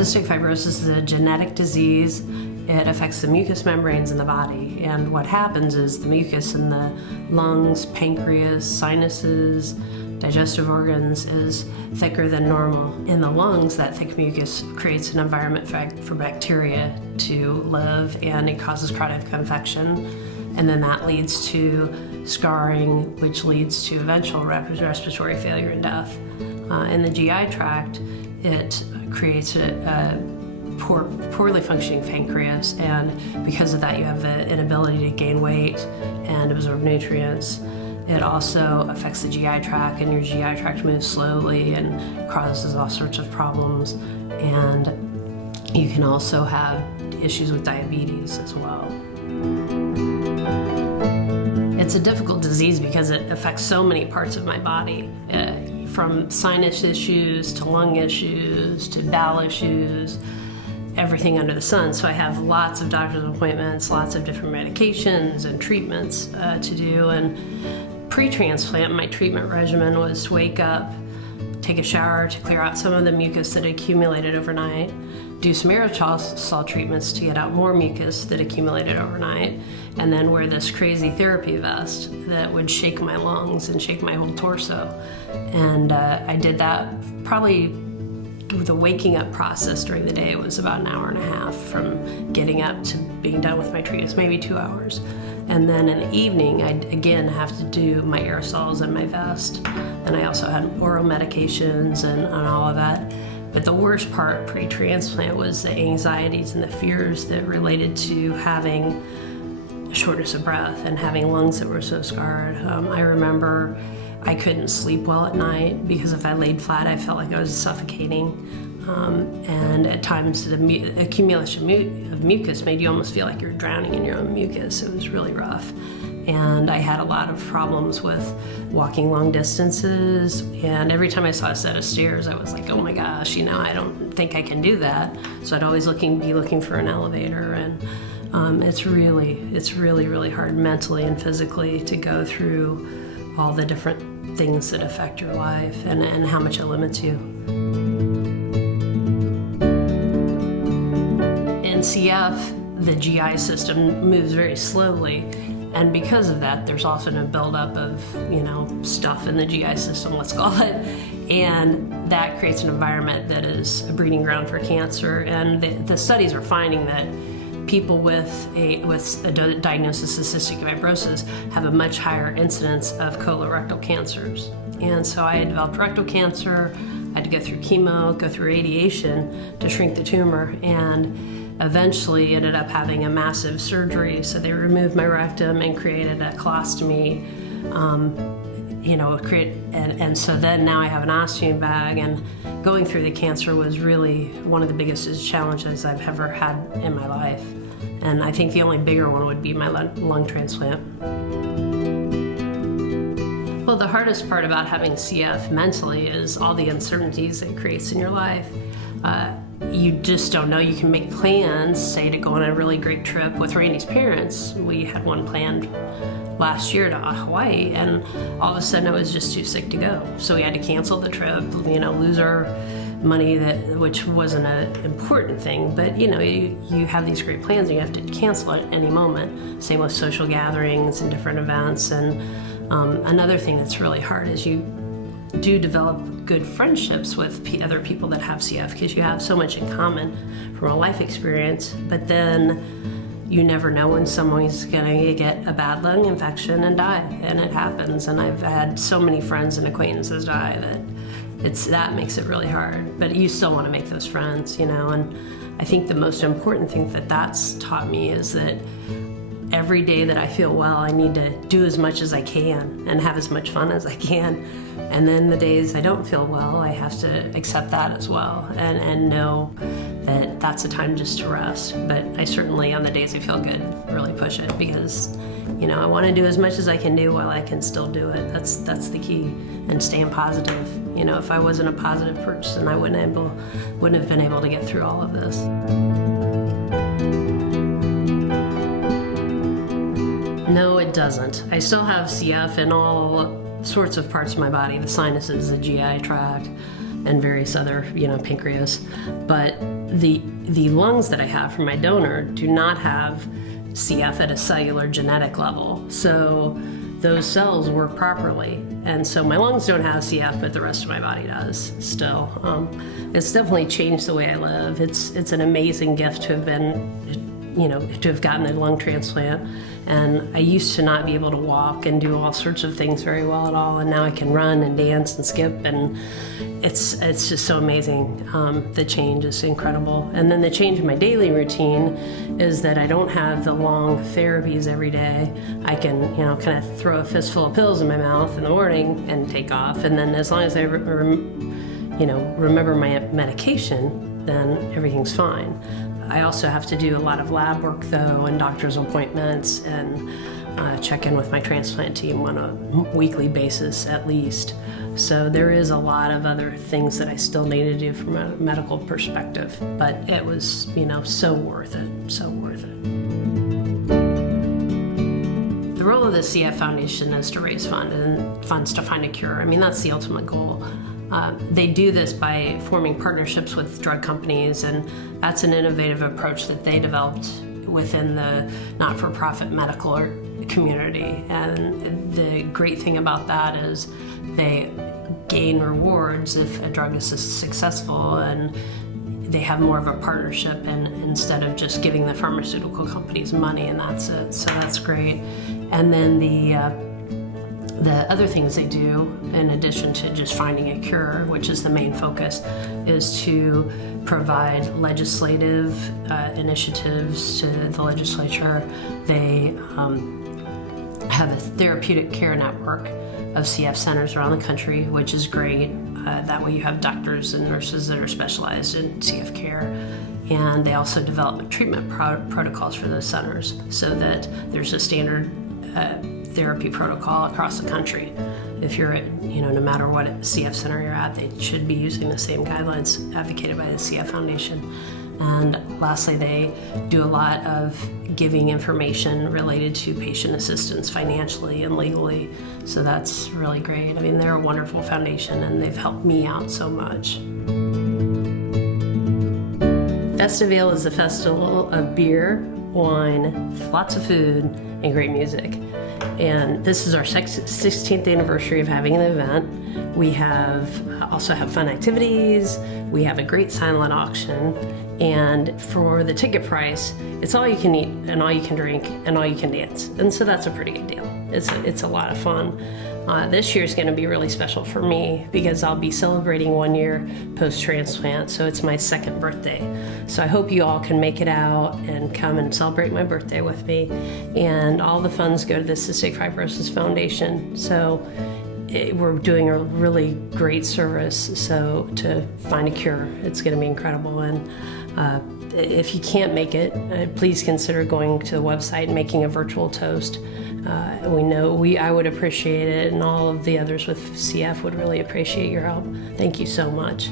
Cystic fibrosis is a genetic disease. It affects the mucous membranes in the body, and what happens is the mucus in the lungs, pancreas, sinuses, digestive organs is thicker than normal. In the lungs, that thick mucus creates an environment for bacteria to live, and it causes chronic infection, and then that leads to scarring, which leads to eventual respiratory failure and death. In the GI tract, it creates a poorly functioning pancreas, and because of that you have the inability to gain weight and absorb nutrients. It also affects the GI tract, and your GI tract moves slowly and causes all sorts of problems, and you can also have issues with diabetes as well. It's a difficult disease because it affects so many parts of my body, from sinus issues to lung issues to bowel issues, everything under the sun. So I have lots of doctor's appointments, lots of different medications and treatments to do. And pre-transplant, my treatment regimen was to wake up, take a shower to clear out some of the mucus that accumulated overnight, do some aerosol treatments to get out more mucus that accumulated overnight, and then wear this crazy therapy vest that would shake my lungs and shake my whole torso. And I did that probably. The waking up process during the day was about an hour and a half from getting up to being done with my treatments, maybe 2 hours. And then in the evening, I'd again have to do my aerosols and my vest. And I also had oral medications and all of that. But the worst part pre-transplant was the anxieties and the fears that related to having shortness of breath and having lungs that were so scarred. I remember I couldn't sleep well at night because if I laid flat, I felt like I was suffocating. And at times the accumulation of mucus made you almost feel like you're drowning in your own mucus. It was really rough. And I had a lot of problems with walking long distances, and every time I saw a set of stairs, I was like, oh my gosh, I don't think I can do that. So I'd always be looking for an elevator, and it's really hard mentally and physically to go through all the different things that affect your life and how much it limits you. In CF, the GI system moves very slowly, and because of that, there's often a buildup of, stuff in the GI system, let's call it, and that creates an environment that is a breeding ground for cancer. And the studies are finding that people with a diagnosis of cystic fibrosis have a much higher incidence of colorectal cancers. And so I had developed rectal cancer. I had to go through chemo, go through radiation to shrink the tumor, and eventually ended up having a massive surgery. So they removed my rectum and created a colostomy, and so then now I have an ostomy bag, and going through the cancer was really one of the biggest challenges I've ever had in my life. And I think the only bigger one would be my lung transplant. Well, the hardest part about having CF mentally is all the uncertainties it creates in your life. You just don't know. You can make plans, say to go on a really great trip with Randy's parents. We had one planned last year to Hawaii, and all of a sudden I was just too sick to go. So we had to cancel the trip, lose our money, which wasn't an important thing, but you have these great plans and you have to cancel at any moment. Same with social gatherings and different events. And another thing that's really hard is you do develop good friendships with other people that have CF because you have so much in common from a life experience, but then you never know when someone's going to get a bad lung infection and die, and it happens. And I've had so many friends and acquaintances die that makes it really hard. But you still want to make those friends, and I think the most important thing that's taught me is that every day that I feel well, I need to do as much as I can and have as much fun as I can. And then the days I don't feel well, I have to accept that as well and know that that's a time just to rest. But I certainly, on the days I feel good, really push it because, I want to do as much as I can do while I can still do it. That's the key, and staying positive. If I wasn't a positive person, I wouldn't have been able to get through all of this. No, it doesn't. I still have CF in all sorts of parts of my body, the sinuses, the GI tract, and various other, pancreas. But the lungs that I have from my donor do not have CF at a cellular genetic level. So those cells work properly. And so my lungs don't have CF, but the rest of my body does still. It's definitely changed the way I live. It's an amazing gift to have to have gotten a lung transplant. And I used to not be able to walk and do all sorts of things very well at all. And now I can run and dance and skip, and it's just so amazing. The change is incredible. And then the change in my daily routine is that I don't have the long therapies every day. I can, kind of throw a fistful of pills in my mouth in the morning and take off. And then as long as I remember my medication, then everything's fine. I also have to do a lot of lab work, though, and doctor's appointments, and check in with my transplant team on a weekly basis at least. So there is a lot of other things that I still need to do from a medical perspective, but it was, so worth it, so worth it. The role of the CF Foundation is to raise funds to find a cure. I mean, that's the ultimate goal. They do this by forming partnerships with drug companies, and that's an innovative approach that they developed within the not-for-profit medical community. And the great thing about that is they gain rewards if a drug is successful, and they have more of a partnership, and instead of just giving the pharmaceutical companies money, and that's it. So that's great. And then the other things they do, in addition to just finding a cure, which is the main focus, is to provide legislative initiatives to the legislature. They have a therapeutic care network of CF centers around the country, which is great. That way you have doctors and nurses that are specialized in CF care. And they also develop treatment protocols for those centers so that there's a standard therapy protocol across the country. If you're at, no matter what CF center you're at, they should be using the same guidelines advocated by the CF Foundation. And lastly, they do a lot of giving information related to patient assistance financially and legally. So that's really great. I mean, they're a wonderful foundation, and they've helped me out so much. Festivale is a festival of beer, wine, lots of food, and great music. And this is our 16th anniversary of having an event. We also have fun activities. We have a great silent auction. And for the ticket price, it's all you can eat and all you can drink and all you can dance. And so that's a pretty good deal. It's a lot of fun. This year's going to be really special for me because I'll be celebrating 1 year post-transplant, so it's my second birthday. So I hope you all can make it out and come and celebrate my birthday with me. And all the funds go to the Cystic Fibrosis Foundation. So we're doing a really great service. So to find a cure, it's going to be incredible. And if you can't make it, please consider going to the website and making a virtual toast. I would appreciate it, and all of the others with CF would really appreciate your help. Thank you so much.